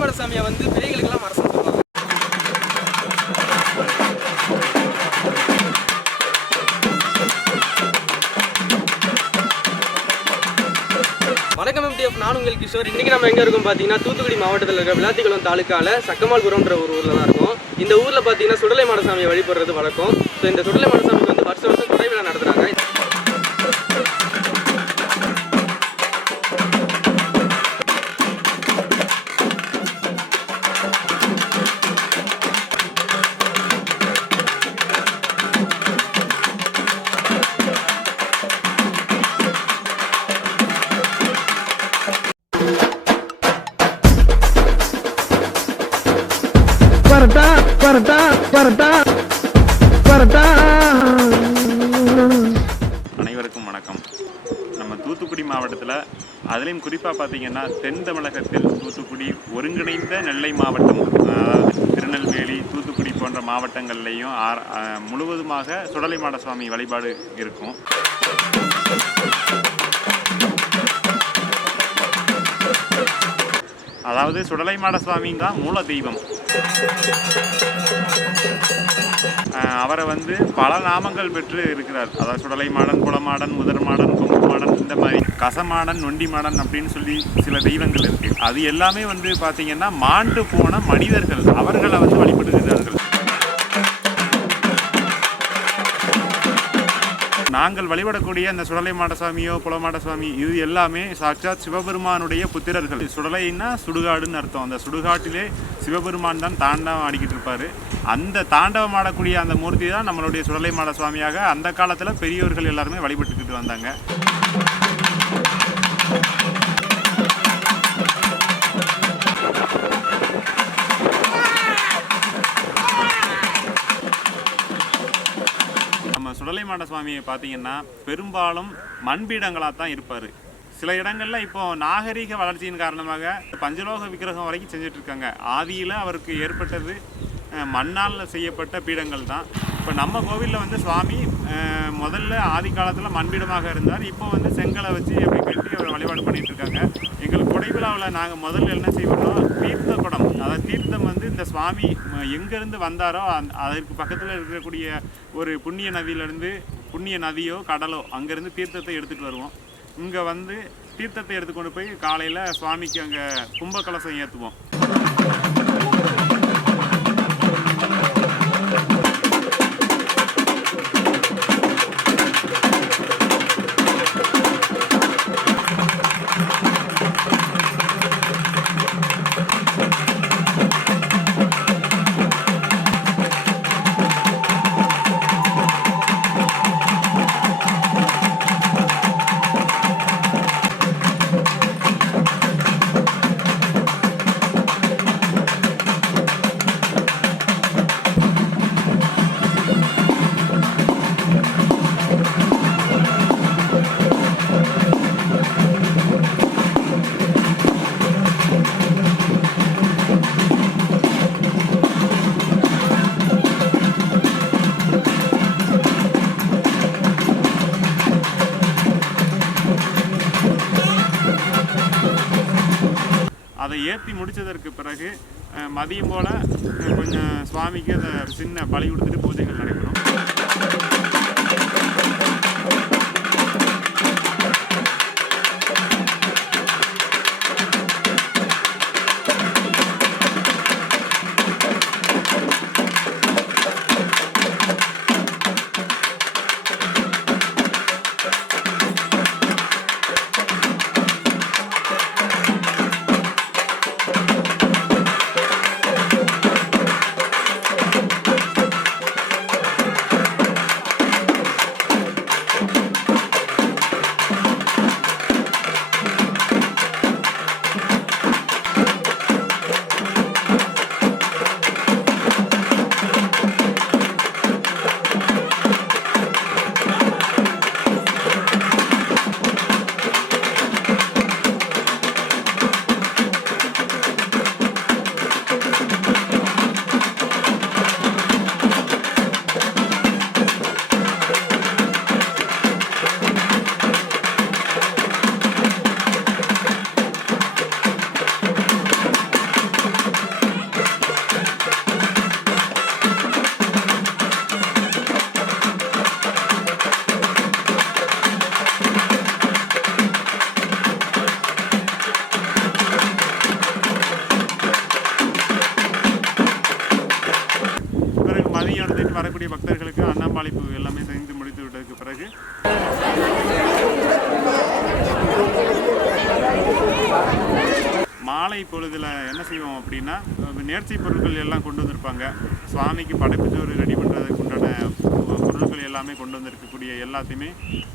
சுடலைமாட சாமியை வந்து பெரியங்களுக்கெல்லாம் மரசம் சொல்லுவாங்க வணக்கம் எம்டிஎஃப் நான் உங்கள் கிஷோர். இன்றைக்கி நம்ம எங்கே இருக்கோம் பார்த்தீங்கன்னா தூத்துக்குடி மாவட்டத்தில் இருக்கிற விளாத்திக்குளம் தாலுக்கால சக்கமால்புரம்ன்ற ஒரு ஊரில் தான் இருக்கும். இந்த ஊரில் பார்த்தீங்கன்னா சுடலை மாடசாமியை வழிபடுறது வழக்கம். ஸோ இந்த சுடலை மாடசாமிக்கு வந்து வருஷம் வருஷம் கொடை விழா குறிப்பாக பார்த்தீங்கன்னா தென் தமிழகத்தில் தூத்துக்குடி ஒருங்கிணைந்த நெல்லை மாவட்டம் திருநெல்வேலி தூத்துக்குடி போன்ற மாவட்டங்கள்லேயும் ஆ, முழுவதுமாக சுடலை சுவாமி வழிபாடு இருக்கும். அதாவது சுடலை சுவாமி தான் மூல தெய்வம். அவரை வந்து பல நாமங்கள் பெற்று இருக்கிறார். அதாவது சுடலை மாடன் குளமாடன் முதல் மாடன் இந்த மாதிரி கசமாடன் நொண்டிமாடன் அப்படின்னு சொல்லி சில தெய்வங்கள் இருக்கு. அது எல்லாமே வந்து பார்த்தீங்கன்னா மாண்டு போன மனிதர்கள் அவர்களை வந்து வழிபடுகிறார்கள். நாங்கள் வழிபடக்கூடிய அந்த சுடலை மாடசாமியோ குளமாடசாமி இது எல்லாமே சாட்சாத் சிவபெருமானுடைய புத்திரர்கள். சுடலைன்னா சுடுகாடுன்னு அர்த்தம். அந்த சுடுகாட்டிலே சிவபெருமான் தான் தாண்டவம் ஆடிக்கிட்டு இருப்பாரு. அந்த தாண்டவம் ஆடக்கூடிய அந்த மூர்த்தி தான் நம்மளுடைய சுடலை மாடசுவாமியாக அந்த காலத்தில் பெரியவர்கள் எல்லாருமே வழிபட்டுக்கிட்டு வந்தாங்க. சுவாமியை பார்த்தீங்கன்னா பெரும்பாலும் மண்பீடங்களாக தான் இருப்பார். சில இடங்களில் இப்போ நாகரீக வளர்ச்சியின் காரணமாக பஞ்சலோக விக்கிரகம் வரைக்கும் செஞ்சிட்ருக்காங்க. ஆதியில் அவருக்கு ஏற்பட்டது மண்ணால் செய்யப்பட்ட பீடங்கள் தான். இப்போ நம்ம கோவிலில் வந்து சுவாமி முதல்ல ஆதி காலத்தில் மண்பீடமாக இருந்தார். இப்போ வந்து செங்கலை வச்சு அப்படி கட்டி அவர் வழிபாடு பண்ணிகிட்ருக்காங்க எங்கள் குடைவிழாவில் நாங்கள் முதல்ல என்ன செய்வோம்னா தீர்த்த குடம் அதாவது தீர்த்தம் வந்து இந்த சுவாமி எங்கேருந்து வந்தாரோ அந் அதற்கு பக்கத்தில் இருக்கக்கூடிய ஒரு புண்ணிய நதியிலேருந்து புண்ணிய நதியோ கடலோ அங்கேருந்து தீர்த்தத்தை எடுத்துகிட்டு வருவோம். இங்கே வந்து தீர்த்தத்தை எடுத்து கொண்டு போய் காலையில் சுவாமிக்கு அங்கே கும்ப கலசம் ஏற்றுவோம் மதியம் போல் கொஞ்சம் சுவாமிக்கு அந்த சின்ன பழி கொடுத்துட்டு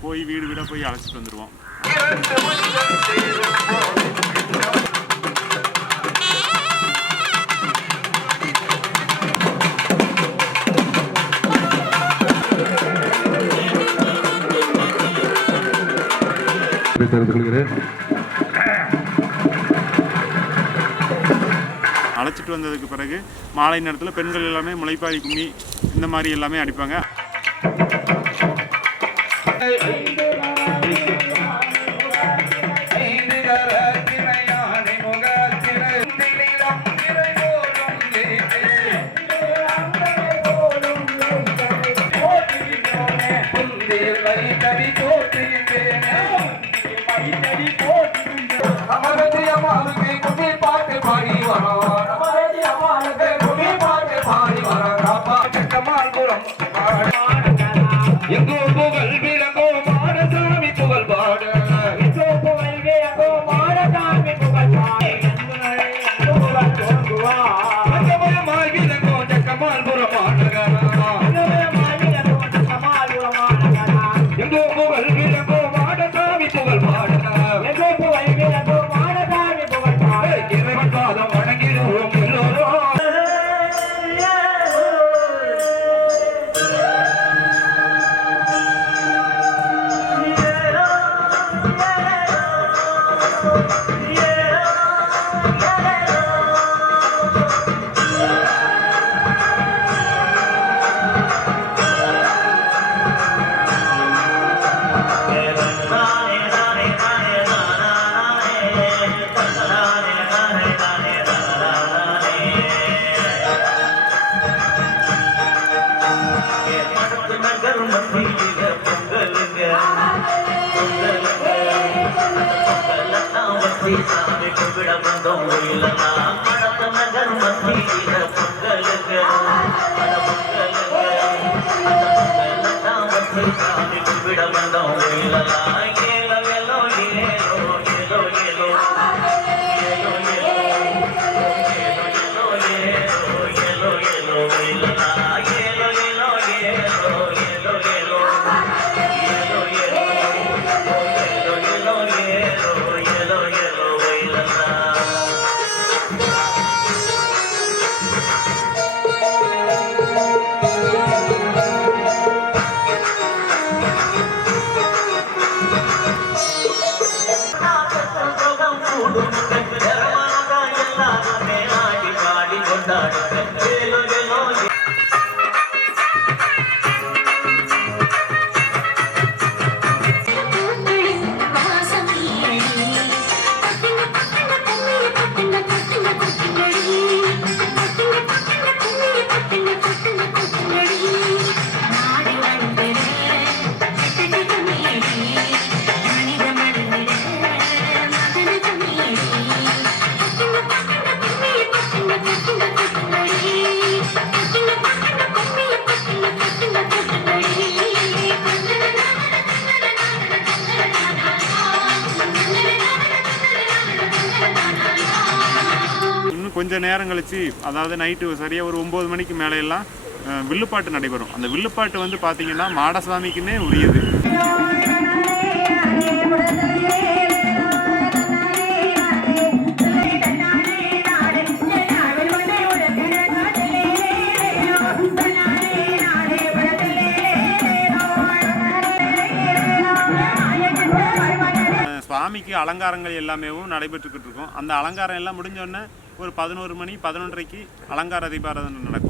போய் வீடு வீடாக போய் அழைச்சிட்டு வந்துடுவோம் தெரிந்து கொள்கிறேன் அழைச்சிட்டு வந்ததுக்கு பிறகு மாலை நேரத்தில் பெண்கள் எல்லாமே முளைப்பாரி கும்மி இந்த மாதிரி எல்லாமே அடிப்பாங்க. Hey, hey. விட வந்தோம் Yeah. கொஞ்சம் நேரம் கழித்து அதாவது நைட்டு சரியாக ஒரு ஒம்பது மணிக்கு மேலே எல்லாம் வில்லுப்பாட்டு நடைபெறும். அந்த வில்லுப்பாட்டு வந்து பார்த்திங்கன்னா மாடசாமிக்குன்னே உரியது. சுவாமிக்கு அலங்காரங்கள் எல்லாமேவும் நடைபெற்றுக்கிட்டு இருக்கும். அந்த அலங்காரம் எல்லாம் முடிஞ்சோடனே ஒரு பதினோரு மணி பதினொன்றரைக்கு அலங்கார தீபாராதனை நடக்கும்.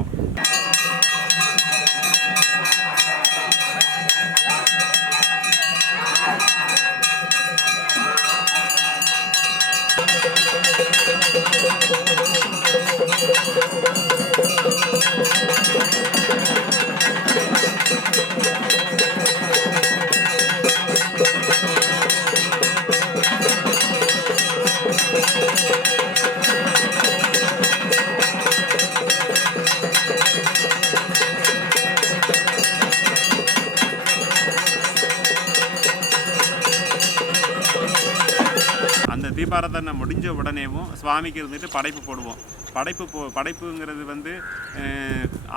தீபாராதனை முடிஞ்ச உடனேவும் சுவாமிக்கு இருந்துட்டு படைப்பு போடுவோம். படைப்பு போ படைப்புங்கிறது வந்து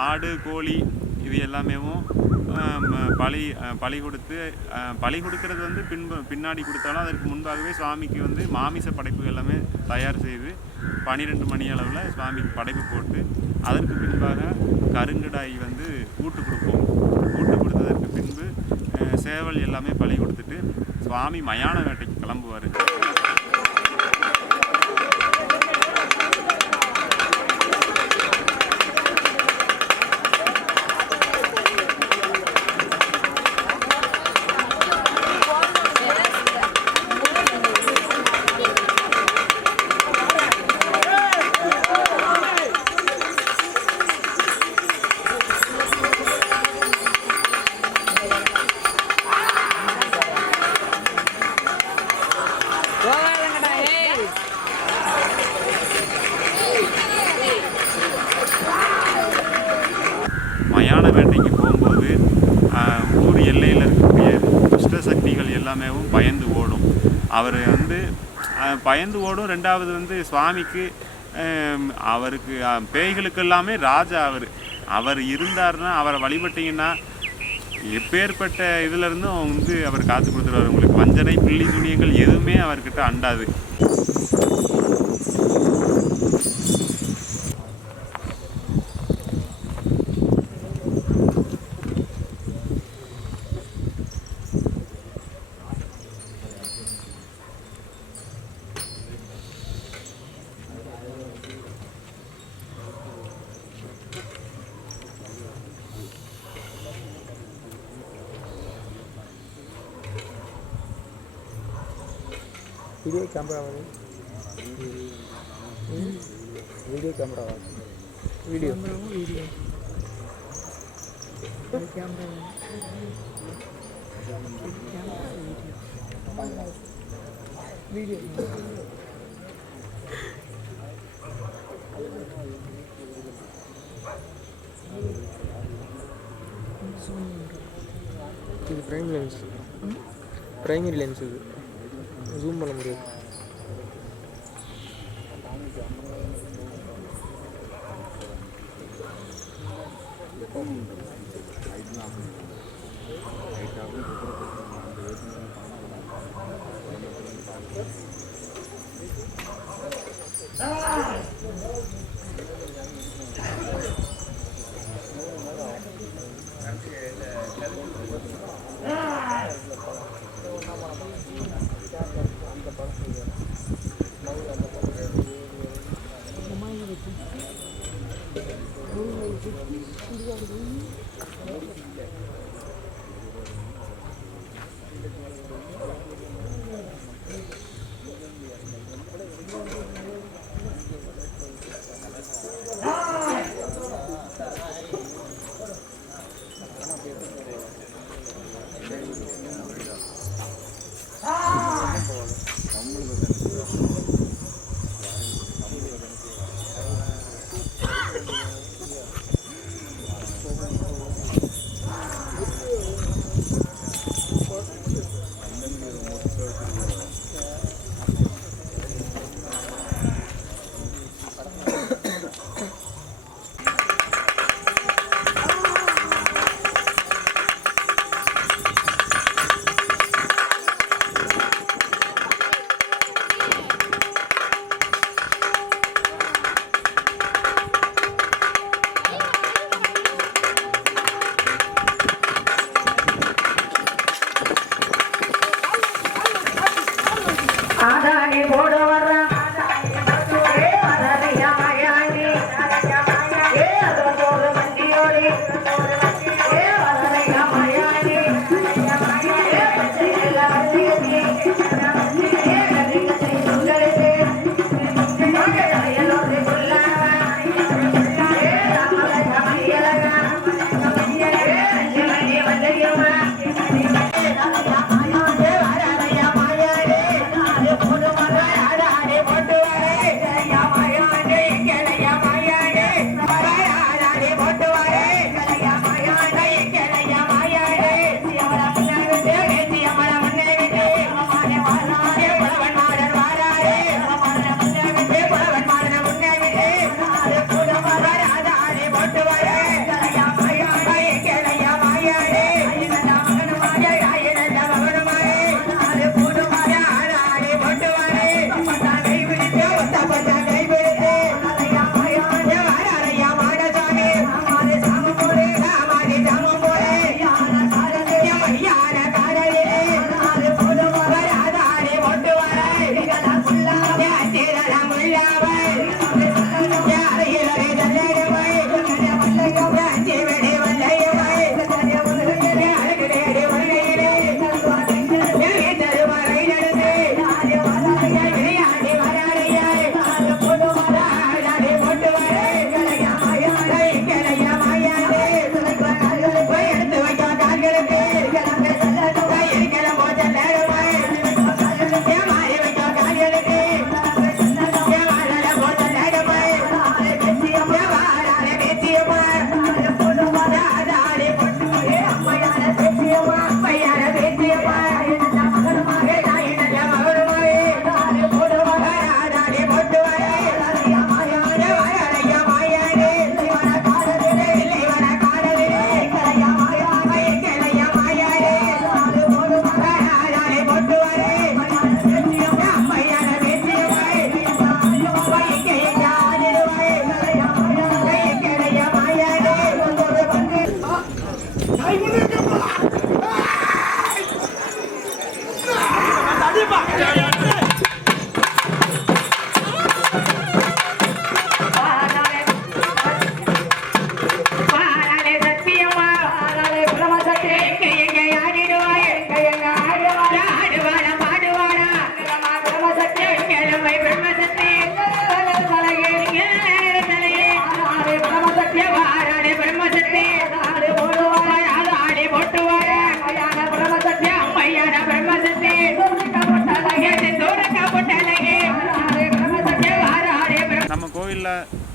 ஆடு கோழி இது எல்லாமேவும் பழி பலி பலி கொடுத்து பழி பலி கொடுக்கறது வந்து பின்பு பின்னாடி கொடுத்தாலும் அதற்கு முன்பாகவே சுவாமிக்கு வந்து மாமிச படைப்பு எல்லாமே தயார் செய்து பன்னிரெண்டு மணி அளவில் சுவாமிக்கு படைப்பு போட்டு அதற்கு பின்பாக கருங்கடாய் வந்து கூட்டு கொடுப்போம். கூட்டு கொடுத்ததற்கு பின்பு சேவல் எல்லாமே பலி கொடுத்துட்டு சுவாமி மயான வேட்டைக்கு கிளம்புவார். பயந்து ஓடும் ரெண்டாவது வந்து சுவாமிக்கு அவருக்கு பேய்களுக்கு எல்லாமே ராஜா அவர். அவர் இருந்தார்னா அவரை வழிபட்டீங்கன்னா எப்பேற்பட்ட இதுலேருந்தும் வந்து அவர் காத்து கொடுத்துருவார். உங்களுக்கு வஞ்சனை பில்லி துணியங்கள் எதுவுமே அவர்கிட்ட அண்டாது. വീഡിയോ ക്യാമറ മതി video camera video video video ഇത് പ്രൈം ലെൻസ് പ്രൈമറി ലെൻസ് ഇത്. ஜூம் பண்ண முடியாது Ah! Thank you. போடா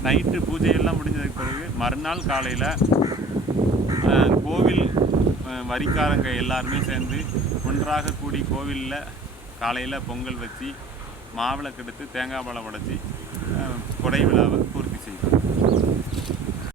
நைட்டு பூஜையெல்லாம் முடிஞ்சதுக்கு பிறகு மறுநாள் காலையில் கோவில் வரிக்காரங்க எல்லாருமே சேர்ந்து ஒன்றாக கூடி கோவிலில் காலையில் பொங்கல் வச்சு மாவிளக்கு எடுத்து தேங்காய் பழம் உடைச்சி கொடை விழாவை